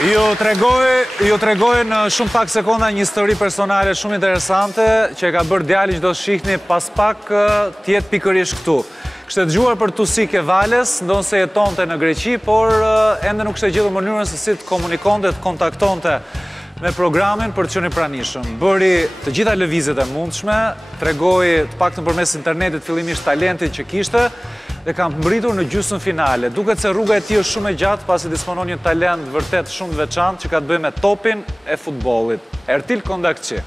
Ju tregoj në shumë pak sekonda një histori personale shumë interesante që e ka bërë djali që do shihni pas pak tjetë pikërisht këtu. Kështë dëgjuar për Tusik e Vales, ndonë se jetonte në Greqi, por ende nuk kështë gjetur mënyrën se si të komunikonte, të kontaktonte me programin për të qenë i pranishëm. Bëri të gjitha lëvizjet e mundshme, tregoi të paktën përmes internetit fillimisht talentin që kishte dhe kam mbritur në gjysmën finale. Duket se rruga e tij është shumë e gjatë pasi disponon një talent vërtet shumë të veçantë që ka të bëjë me topin e futbollit. Ertil Kondakçi.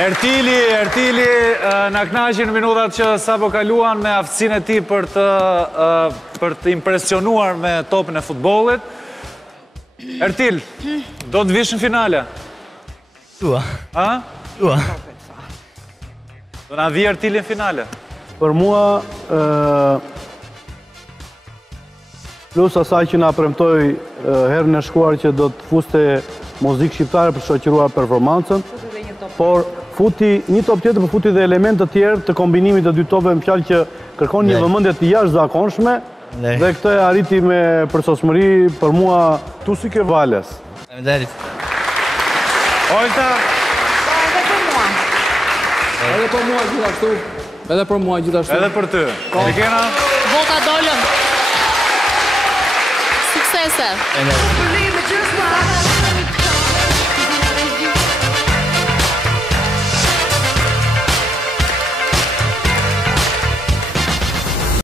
Ertili na knaqi në minutat që sapo kaluan me aftësinë e tij për të impresionuar me topin e futbollit. Ertil, do të vish në finale? Dua. A? Dua. Do na vi Ertili në finale? Për mua, plus asaj që na premtoi herën e shkuar që do të fuste muzikë shqiptare për shoqëruar performancën, por futi një top tjetër, por futi dhe elemente të tjerë të kombinimit të dy topëve, më fjalë që kërkon një vëmendje të jashtëzakonshme dhe këtë e arriti me përsosmëri për mua Tusike Vales. Faleminderit. Olta. Edhe për mua gjithashtu. Edhe për mua gjithashtu. Edhe për ty. Mikena. Vota dolën. Suksese.